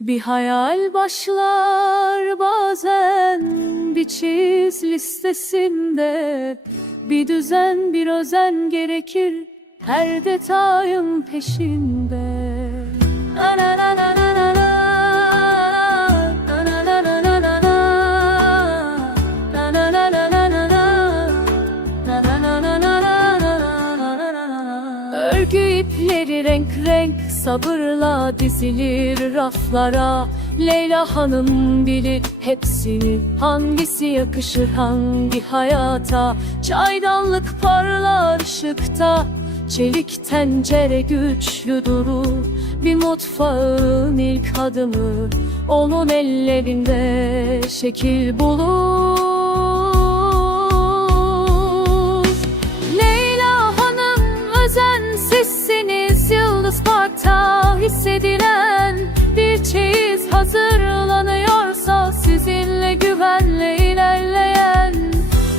Bir hayal başlar bazen bir çiz listesinde. Bir düzen bir özen gerekir her detayın peşinde renk renk sabırla dizilir raflara. Leyla Hanım bilir hepsini Hangisi yakışır hangi hayata. Çaydanlık parlar ışıkta Çelik tencere güçlü durur. Bir mutfağın ilk adımı Onun ellerinde şekil bulur. Leyla Hanım özensizsiniz Yıldız Park'ta hissedilen Bir çeyiz hazırlanıyorsa Sizinle güvenle ilerleyen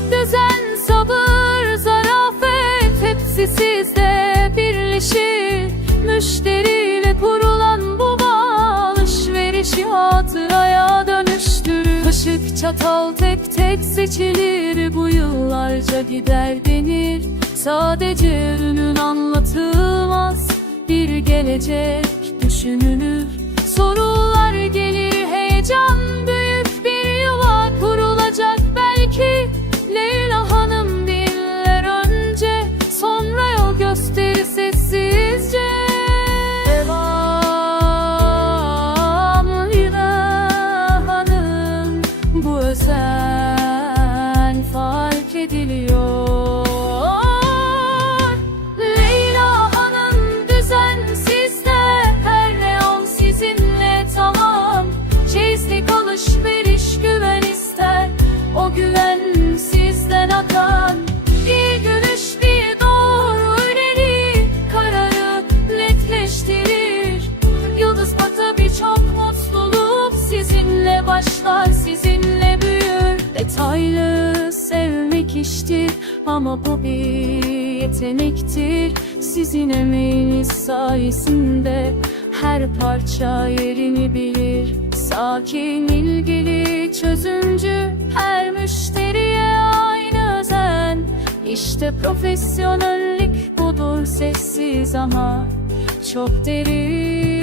Düzen, sabır, zarafet Hepsi sizde. Birleşir Müşteriyle kurulan bu Alışverişi hatıraya dönüştürür. Kaşık çatal tek tek seçilir Bu yıllarca gider denir. Sadece ürünün anlatılmaz Bir gelecek düşünülür. Sorular gelir heyecan büyük bir yuva kurulacak. Belki Leyla Hanım dinler önce Sonra yol gösterir sessizce. Devam Leyla Hanım Bu özel fark ediliyor Başlar sizinle büyür. Detaylı sevmek iştir. Ama bu bir yetenektir. Sizin emeğiniz sayesinde Her parça yerini bilir. Sakin, ilgili, çözümcü Her müşteriye aynı özen. İşte profesyonellik budur Sessiz ama çok derin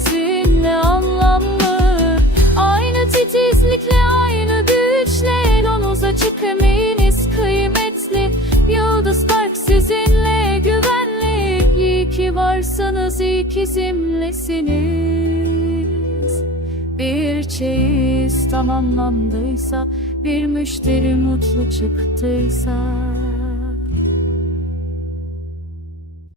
sizinle anlamlı Aynı titizlikle aynı güçle. Elonuz açık emeğiniz kıymetli. Yıldız Park sizinle güvenli. İyi ki varsınız iyi ki bir çeyiz tamamlandıysa Bir müşteri mutlu çıktıysa